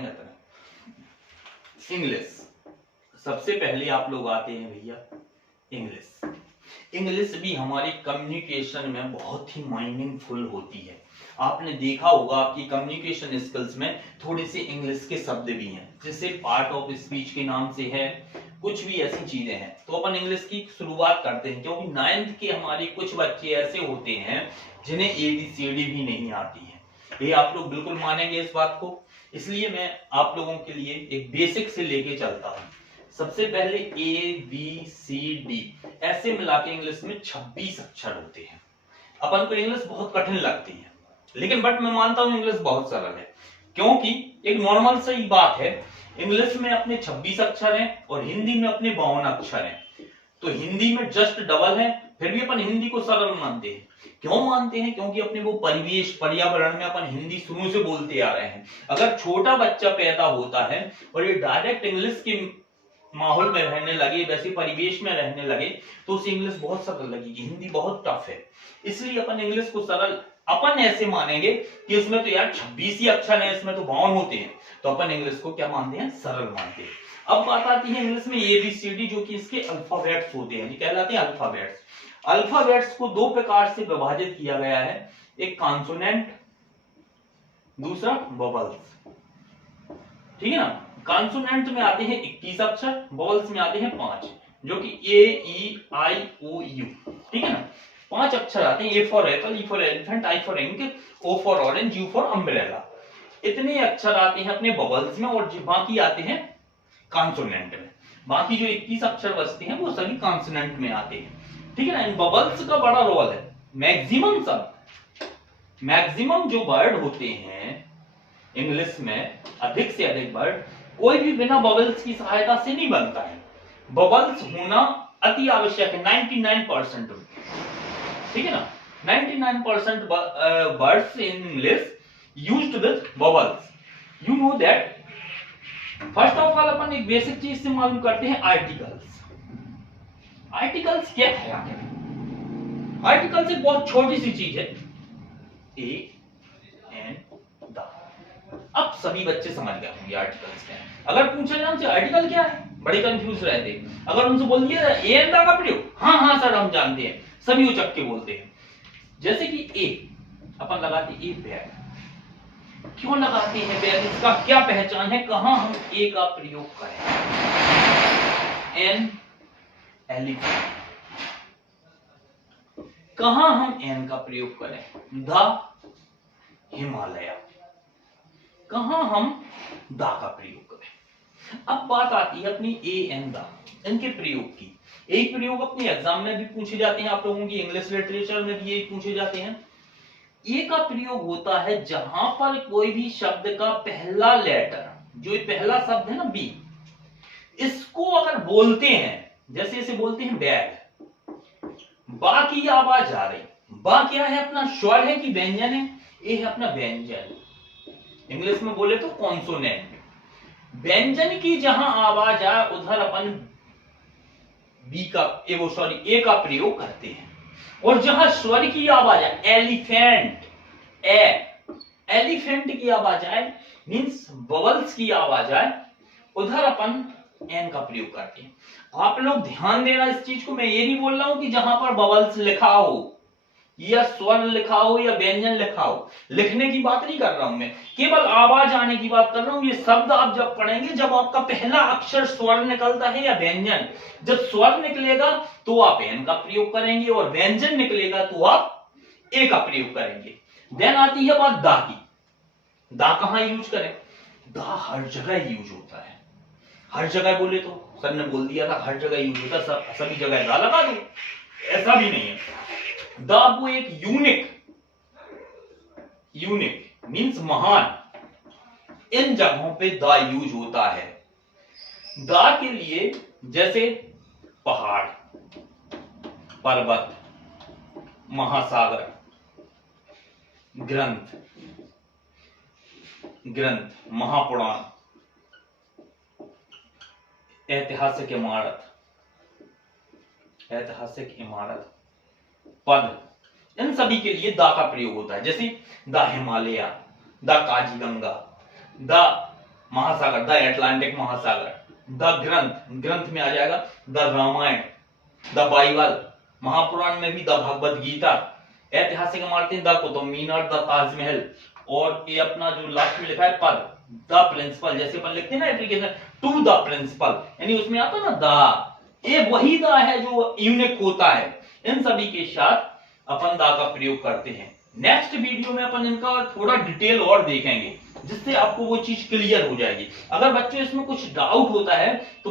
पढ़ेंगे इतना। इंग्लिश, सबसे पहले आप लोग आते हैं भैया इंग्लिश। इंग्लिश भी हमारी कम्युनिकेशन में बहुत ही मीनिंगफुल होती है। आपने देखा होगा आपकी कम्युनिकेशन स्किल्स में थोड़े से इंग्लिश के शब्द भी हैं, जैसे पार्ट ऑफ स्पीच के नाम से है, कुछ भी ऐसी चीजें हैं। तो अपन इंग्लिश की शुरुआत करते हैं, क्योंकि 9th के हमारे कुछ बच्चे ऐसे होते हैं जिन्हें ABCD भी नहीं आती है। ये आप लोग बिल्कुल मानेंगे इस बात को, इसलिए मैं आप लोगों के लिए एक बेसिक से लेके चलता हूँ। सबसे पहले ABCD ऐसे मिला के इंग्लिश में 26 अक्षर होते हैं। अपन को इंग्लिश बहुत कठिन लगती है, लेकिन बट मैं मानता हूं इंग्लिश बहुत सरल है, क्योंकि एक नॉर्मल सी बात है, इंग्लिश में अपने 26 अक्षर हैं और हिंदी में अपने 52 अक्षर हैं। तो हिंदी में जस्ट डबल है, फिर भी अपन हिंदी को सरल मानते हैं। क्यों मानते हैं? क्योंकि अपने वो परिवेश पर्यावरण में अपन हिंदी शुरू से बोलते आ रहे हैं। अगर छोटा बच्चा पैदा होता है और ये डायरेक्ट इंग्लिश के माहौल में रहने लगे, वैसे परिवेश में रहने लगे, तो उसे इंग्लिश बहुत सरल लगेगी, हिंदी बहुत टफ है। इसलिए अपन इंग्लिश को सरल अपन ऐसे मानेंगे कि इसमें तो यार 26 ही अक्षर हैं, इसमें तो 52 होते हैं, तो अपन इंग्लिश को क्या मानते हैं? सरल मानते हैं। अब बात आती है इंग्लिश में ABCD, जो कि इसके अल्फाबेट्स होते हैं, ये कहलाते हैं अल्फाबेट्स। अल्फाबेट्स को दो प्रकार से विभाजित किया गया है, एक कॉन्सोनेंट, दूसरा वोवेल्स। ठीक है ना? कॉन्सोनेंट में आते हैं 21 अक्षर, वोवेल्स में आते हैं 5, जो कि A E I O U। ठीक है ना? 5 अक्षर आते हैं, A for apple, E for elephant, I for ink, O for orange, U for umbrella. इतने अक्षर आते हैं अपने वोवेल्स में, और बाकी आते हैं कॉन्सोनेंट में। बाकी जो 21 अक्षर बचते हैं वो सभी कॉन्सोनेंट में आते हैं। ठीक है ना? इन वोवेल्स का बड़ा रोल है। मैक्सिमम जो वर्ड होते हैं इंग्लिश में, अधिक से अधिक वर्ड कोई भी बिना वोवेल्स की सहायता से नहीं बनता है। वोवेल्स होना अति आवश्यक है 99%। ठीक है ना? 99% words in English used with vowels. You know that. First of all अपन एक बेसिक चीज से मालूम करते हैं, आर्टिकल्स। आर्टिकल्स क्या है आखिर? आर्टिकल्स एक बहुत छोटी सी चीज है, ए एंड द। अब सभी बच्चे समझ गए होंगे आर्टिकल्स क्या है। अगर पूछा जाए उनसे आर्टिकल क्या है, बड़े कंफ्यूज रहते हैं। अगर उनसे बोल दिया ए एंड द का प्रयोग, हाँ सर हम जानते हैं, सभी उचक के बोलते हैं। जैसे कि ए, अपन लगाते ए बैग। क्यों लगाते हैं बैग? इसका क्या पहचान है? कहां हम ए का प्रयोग करें? An, elephant. कहां हम एन का प्रयोग करें? द, हिमालय। कहां हम द का प्रयोग करें? अब बात आती है अपनी ए एंड द, इनके प्रयोग की। एक प्रयोग अपने एग्जाम में भी पूछे जाते हैं, आप लोगों की इंग्लिश लिटरेचर में भी यही पूछे जाते हैं। ए का प्रयोग होता है जहां पर कोई भी शब्द का पहला लेटर, जो पहला शब्द है ना बी, इसको अगर बोलते हैं, जैसे इसे बोलते हैं बैग, बा की आवाज आ रही। बा क्या है? अपना स्वर है कि व्यंजन है? ए है अपना व्यंजन, इंग्लिश में बोले तो कॉन्सोनेंट। व्यंजन की जहां आवाज आए उधर अपन बी का ए का प्रयोग करते हैं। और जहां स्वर की आवाज आए, एलिफेंट, एलिफेंट की आवाज आए, मींस वोवेल्स की आवाज आए, उधर अपन एन का प्रयोग करते हैं। आप लोग ध्यान देना इस चीज को, मैं ये नहीं बोल रहा हूं कि जहां पर वोवेल्स लिखा हो या स्वर लिखा हो या व्यंजन लिखा हो, लिखने की बात नहीं कर रहा हूं मैं, केवल आवाज आने की बात कर रहा हूं। ये शब्द आप जब पढ़ेंगे, जब आपका पहला अक्षर स्वर निकलता है या व्यंजन, जब स्वर निकलेगा तो आप एन का प्रयोग करेंगे, और व्यंजन निकलेगा तो आप ए का प्रयोग करेंगे। देन आती है बात दा की। दा कहां यूज करें? दा हर जगह यूज होता है। हर जगह बोले तो सर ने बोल दिया था हर जगह यूज होता है, सभी जगह दा लगा दो, ऐसा भी नहीं है। दा वो एक यूनिक मींस महान, इन जगहों पे दा यूज होता है। दा के लिए जैसे पहाड़, पर्वत, महासागर, ग्रंथ, महापुराण, ऐतिहासिक इमारत, पद, इन सभी के लिए दा का प्रयोग होता है। जैसे द हिमालय, द काजीगंगा, द महासागर, द अटलांटिक महासागर। द ग्रंथ, ग्रंथ में आ जाएगा द रामायण, द बाइबल, महापुराण में भी द भगवद गीता। ऐतिहासिक इमारतें द कुतुब मीनार, द ताजमहल, और ये अपना जो लास्ट में लिखा है पद, द प्रिंसिपल, जैसे अपन लिखते हैं ना एप्लीकेशन टू द प्रिंसिपल, यानी उसमें आता है ना द, ये वही द है जो यूनिक होता है। इन सभी के साथ अपन द का प्रयोग करते हैं। नेक्स्ट वीडियो में अपन इनका थोड़ा डिटेल और देखेंगे, जिससे आपको वो चीज क्लियर हो जाएगी। अगर बच्चों इसमें कुछ डाउट होता है तो